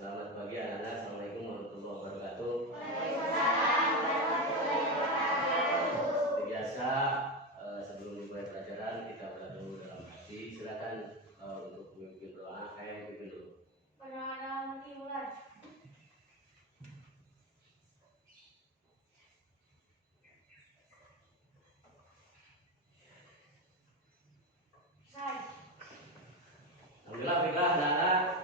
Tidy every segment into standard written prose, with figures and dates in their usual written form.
Selamat pagi anak-anak. Assalamualaikum warahmatullahi wabarakatuh. Seperti biasa, sebelum dimulai pelajaran kita berdoa dulu dalam hati. Silakan untuk memimpin doa. Saya memimpin dulu. Alhamdulillah, anak-anak,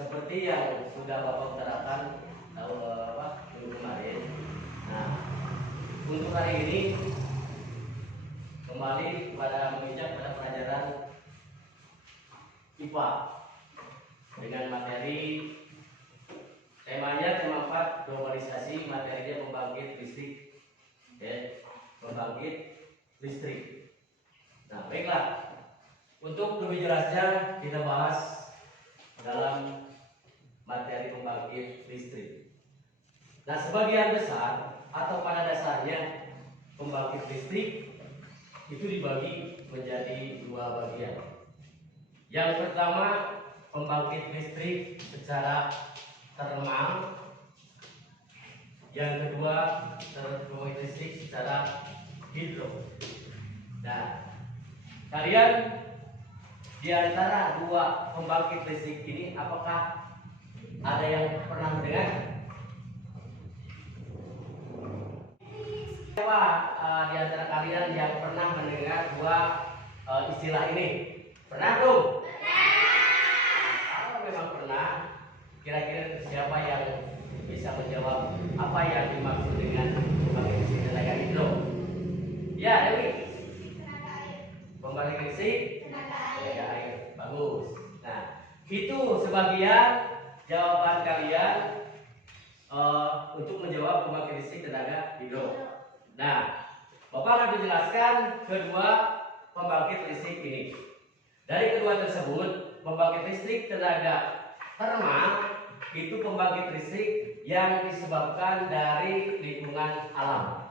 seperti yang sudah Bapak utarakan minggu kemarin. Nah, untuk hari ini kembali menginjak pada pelajaran IPA dengan materi temanya tema 4 globalisasi, materinya pembangkit listrik, pembangkit listrik. Nah, baiklah. Untuk lebih jelasnya kita bahas dalam materi pembangkit listrik. Nah, sebagian besar atau pada dasarnya pembangkit listrik itu dibagi menjadi dua bagian. Yang pertama, pembangkit listrik secara termal. Yang kedua, pembangkit listrik secara hidro. Nah, kalian di antara dua pembangkit listrik ini, apakah ada yang pernah mendengar? Siapa di antara kalian yang pernah mendengar dua istilah ini? Pernah belum? Kalau memang pernah, kira-kira siapa yang bisa menjawab apa yang dimaksud dengan pembangkit listrik tenaga hidro? Ya, Dewi. Pembangkit listrik tenaga air. Bagus. Nah, itu sebagian jawaban kalian untuk menjawab pembangkit listrik tenaga hidro. Nah, Bapak akan menjelaskan kedua pembangkit listrik ini. Dari kedua tersebut, pembangkit listrik tenaga termal itu pembangkit listrik yang disebabkan dari lingkungan alam,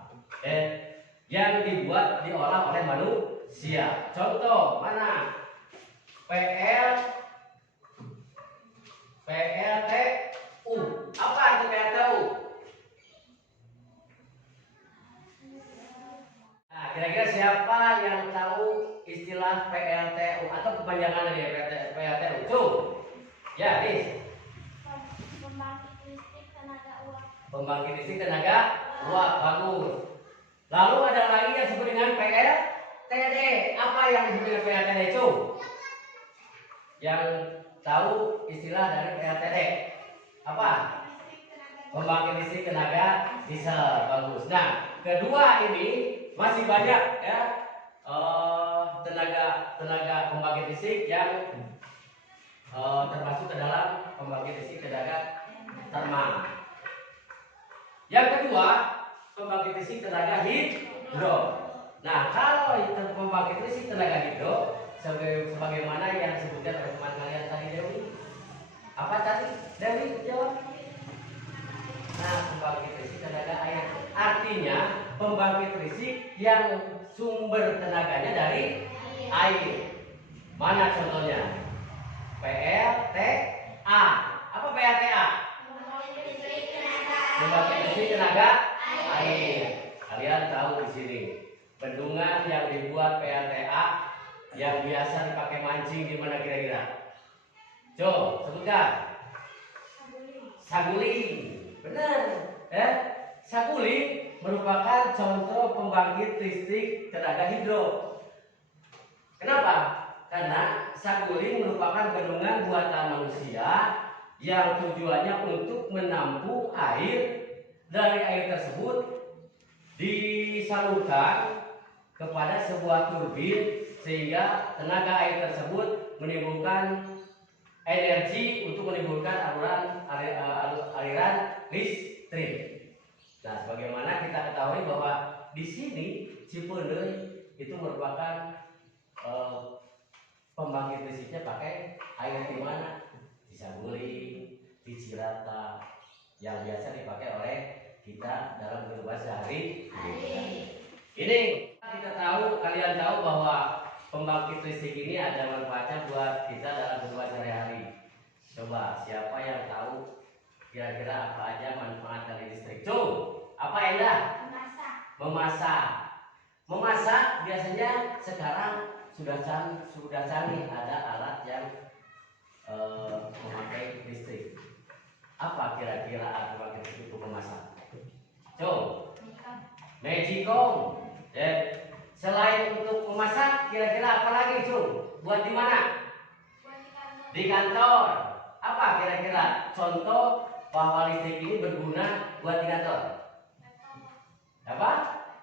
yang dibuat diolah oleh manusia. Contoh mana? PLTU. Apa itu PLTU? Nah, kira-kira siapa yang tahu istilah PLTU atau kepanjangan dari PLTU? Tuh. Ya, Riz. Pembangkit listrik tenaga uap. Pembangkit listrik tenaga uap. Bagus. Lalu ada lagi yang disebut dengan PLTD. Apa yang disebut dengan PLTD itu? Yang tahu istilah dari PLTD apa? Pembangkit listrik tenaga diesel. Bagus. Nah, kedua ini masih banyak ya tenaga pembangkit listrik yang termasuk ke dalam pembangkit listrik tenaga termal. Yang kedua, pembangkit listrik tenaga hidro. Nah, kalau itu pembangkit listrik tenaga hidro, sebagaimana yang disebutkan oleh teman kalian tadi, Dewi. Apa tadi? Dewi jawab. Nah, pembangkit listrik tenaga air. Artinya pembangkit listrik yang sumber tenaganya dari air. Mana contohnya? PLTA. Apa PLTA? Pembangkit listrik tenaga air. Kalian tahu di sini bendungan yang dibuat PLTA yang biasa dipakai mancing di mana kira-kira? Coba sebutkan. Saguling. Benar. Saguling merupakan contoh pembangkit listrik tenaga hidro. Kenapa? Karena saguling merupakan bendungan buatan manusia yang tujuannya untuk menampung air. Dari air tersebut disalurkan kepada sebuah turbin sehingga tenaga air tersebut menimbulkan energi untuk menimbulkan aliran listrik. Nah, sebagaimana kita ketahui bahwa di sini Cipeundeuy itu merupakan pembangkit listriknya pakai air di mana? Di Saguling, di Cirata, yang biasa dipakai oleh kita dalam kehidupan sehari-hari. Ini kita tahu, kalian tahu bahwa pembangkit listrik ini ada manfaatnya buat kita dalam kehidupan sehari-hari. Coba siapa yang tahu kira-kira apa aja manfaat dari listrik? Coba apa Endah? Memasak. Memasak. Memasak biasanya sekarang sudah canggih, ada alat yang memakai listrik. Apa kira-kira alat memakai listrik untuk memasak? Coba. Magicom. Selain untuk memasak, kira-kira apa lagi, Cung? Buat di mana? Buat di kantor. Di kantor. Apa kira-kira contoh bahwa listrik ini berguna buat di kantor? Laptop. Apa?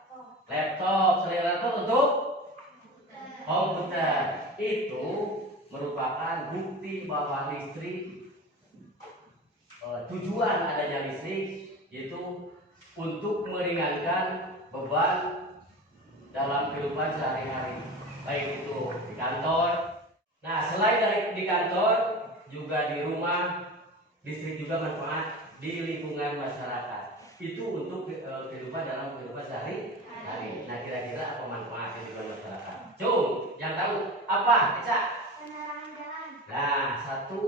Laptop. Laptop. Selain laptop untuk Komputer. komputer. Itu merupakan bukti bahwa listrik, tujuan adanya listrik yaitu untuk meringankan beban dalam kehidupan sehari-hari, baik itu di kantor. Nah, selain dari di kantor, juga di rumah, listrik juga manfaat di lingkungan masyarakat. Itu untuk kehidupan dalam kehidupan sehari-hari. Nah, kira-kira apa manfaat di lingkungan masyarakat? Cung, yang tahu apa? Eca? Penerangan jalan. Nah, satu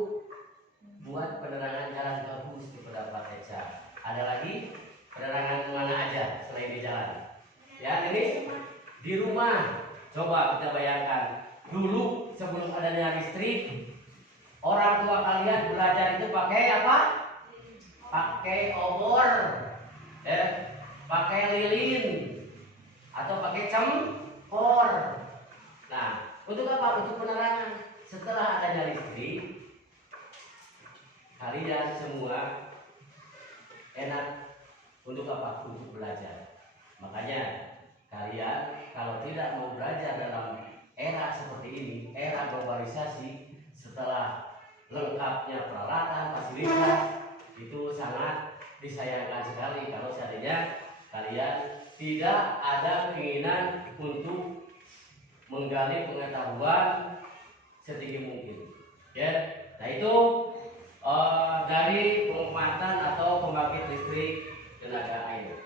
buat penerangan jalan bagus di pendapat Eca. Ada lagi penerangan mana aja selain di jalan? Ya, ini di rumah. Coba kita bayangkan dulu sebelum adanya listrik, orang tua kalian belajar itu pakai apa? Pakai obor, pakai lilin, atau pakai cempor. Nah, untuk apa? Untuk penerangan. Setelah adanya listrik, kalian semua enak untuk apa? Untuk belajar. Makanya kalian kalau tidak mau belajar dalam era seperti ini, era globalisasi, setelah lengkapnya peralatan, fasilitas, itu sangat disayangkan sekali kalau seandainya kalian tidak ada keinginan untuk menggali pengetahuan setinggi mungkin. Ya, nah itu dari pemanfaatan atau pembangkit listrik tenaga air.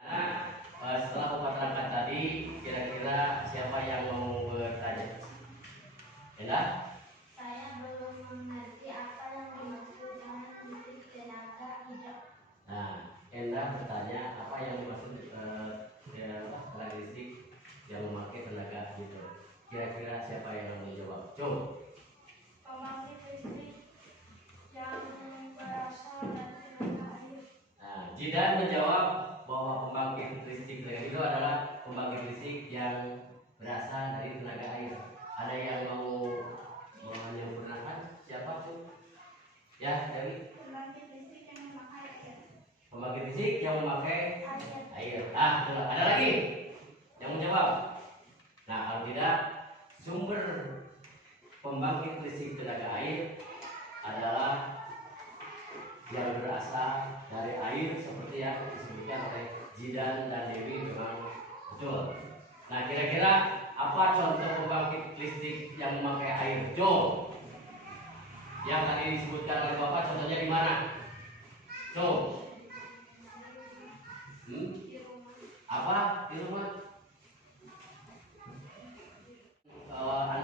Nah, setelah Bapak terangkan tadi, kira-kira siapa yang mau bertanya? Endah? Saya belum mengerti apa yang dimaksud dengan listrik tenaga hijau. Nah, Endah bertanya apa yang dimaksud tenaga listrik yang memakai tenaga hidro. Kira-kira siapa yang mau menjawab? Coba. Pembangkit listrik yang berasal dari tenaga air. Nah, Jidan menjawab bahwa pembangkit listrik tenaga hidro adalah pembangkit listrik yang berasal dari tenaga air. Ada yang mau menyempurnakan? Siapa tuh? Ya, Dewi. Pembangkit listrik yang memakai air. Pembangkit listrik yang memakai Air. air. Betul. Ada lagi yang menjawab? Nah, kalau tidak, sumber pembangkit listrik tenaga air adalah yang berasal dari air seperti yang disebutkan oleh Jidan dan Dewi, memang betul. Nah, kira-kira apa contoh pembangkit listrik yang memakai air? Jo, yang tadi disebutkan oleh Bapak, contohnya di mana? Jo, Di rumah. apa di rumah?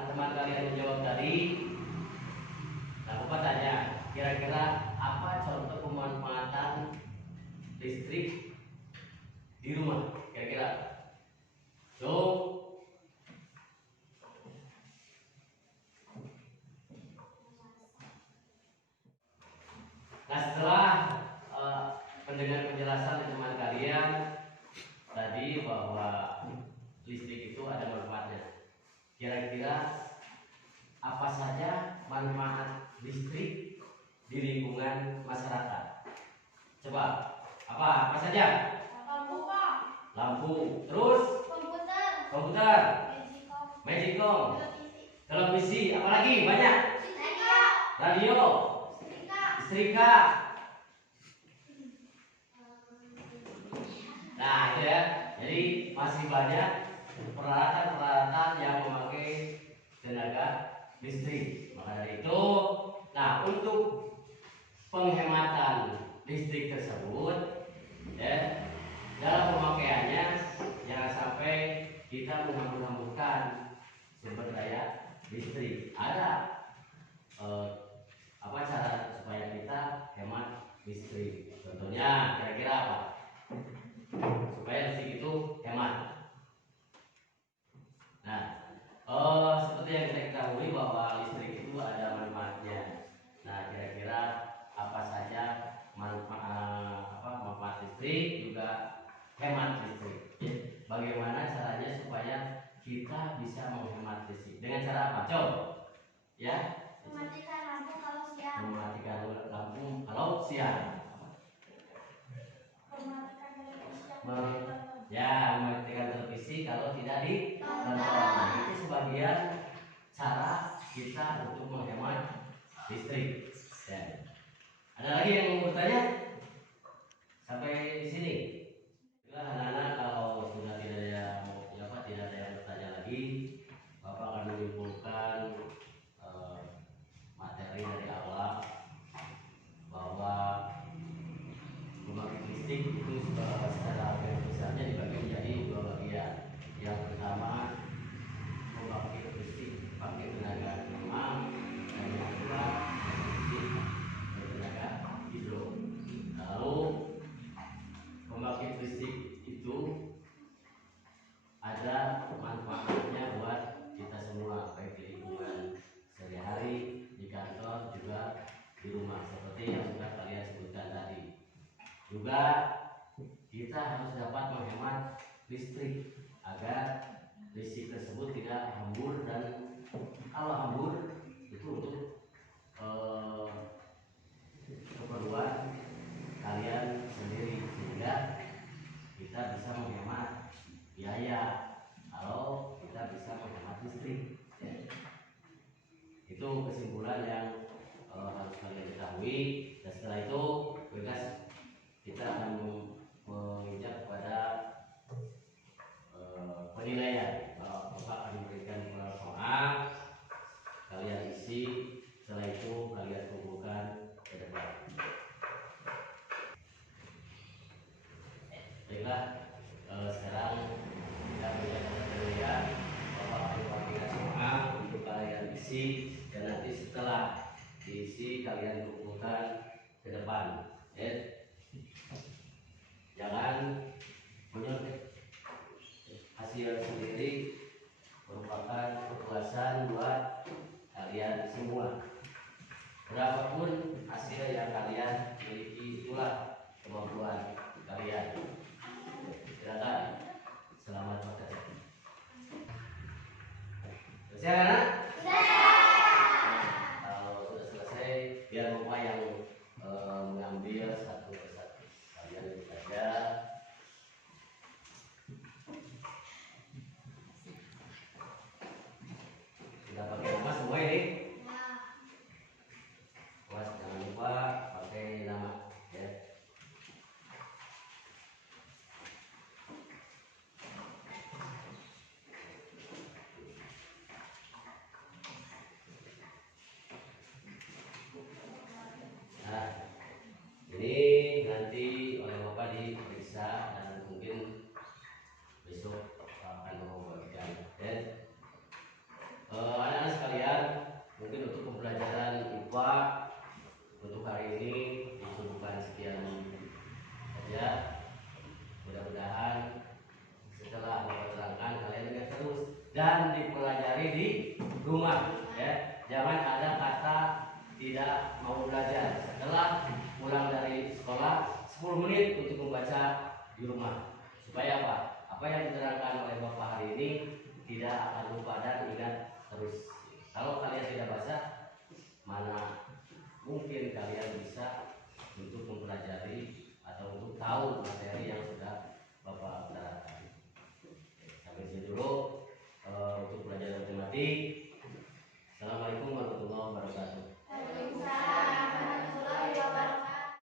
Teman kalian menjawab tadi. Nah, Bapak tanya, kira-kira apa contoh pemanfaatan listrik di rumah? Kira-kira? So, nah setelah mendengar penjelasan dari teman kalian tadi bahwa listrik itu ada manfaatnya. Kira-kira apa saja manfaat listrik di lingkungan masyarakat? Coba, apa saja? Lampu. Lampu, terus Komputer. komputer, Magicom. magicom, Televisi. televisi, apalagi banyak, Setrika. radio, Setrika. setrika. Nah, itu ya. Jadi masih banyak peralatan-peralatan yang memakai tenaga listrik. Maka dari itu, nah untuk penghematan listrik tersebut, ya, dalam pemakaiannya jangan sampai kita menghambur-hamburkan sumber daya listrik. Ada apa cara kita untuk menghemat listrik. Ya. Ada lagi yang mau bertanya? Sampai di sini. Juga anak-anak kalau sudah tidak ada tidak ada yang bertanya lagi, Bapak akan menyimpulkan materi dari awal bahwa pembangkit listrik itu secara garis besarnya dibagi menjadi dua bagian. Yang pertama pembangkit listrik pakai tenaga thermal dan yang kedua listrik bertenaga hidro. Lalu pembangkit listrik itu ada manfaatnya buat kita semua, baik di lingkungan sehari-hari, di kantor, juga di rumah, seperti yang sudah kalian sebutkan tadi. Juga kita harus dapat menghemat listrik agar listrik tersebut tidak hambur, dan kalau hambur itu untuk keperluan kalian sendiri, sehingga kita bisa menghemat biaya kalau kita bisa menghemat listrik. Itu kesimpulan yang harus kalian ketahui. Dan setelah itu kita akan menginjak kepada penilaian. Bapak akan memberikan soal, kalian isi, setelah itu kalian kumpulkan ke depan. Baiklah, sekarang kita melihat penilaian. Bapak akan memberikan soal untuk kalian isi, dan nanti setelah diisi kalian kumpulkan ke depan. Jangan menyontek. Hasil sendiri merupakan kepuasan buat kalian semua. Berapapun hasil yang kalian miliki, itulah kemampuan kalian. Silakan, selamat bekerja. Selesai anak? Kalau sudah selesai, biar bapak yang mengambil satu persatu. Kalian itu saja. Sudah pakai nama semua ini? Awas jangan lupa pakai nama, ya. Nah, ini nanti oleh bapak diperiksa dan mungkin besok akan membagikan. Dan anak-anak sekalian, mungkin untuk pembelajaran IPA untuk hari ini dicukupkan sekian saja. Mudah-mudahan setelah bapak terangkan kalian ingat terus dan dipelajari di rumah, ya. Jangan ada kata tidak mau belajar setelah pulang dari sekolah 10 menit untuk membaca di rumah, supaya apa yang diterangkan oleh bapak hari ini tidak akan lupa dan ingat terus. Kalau kalian tidak baca, mana mungkin kalian bisa untuk mempelajari atau untuk tahu materi yang sudah bapak terangkan.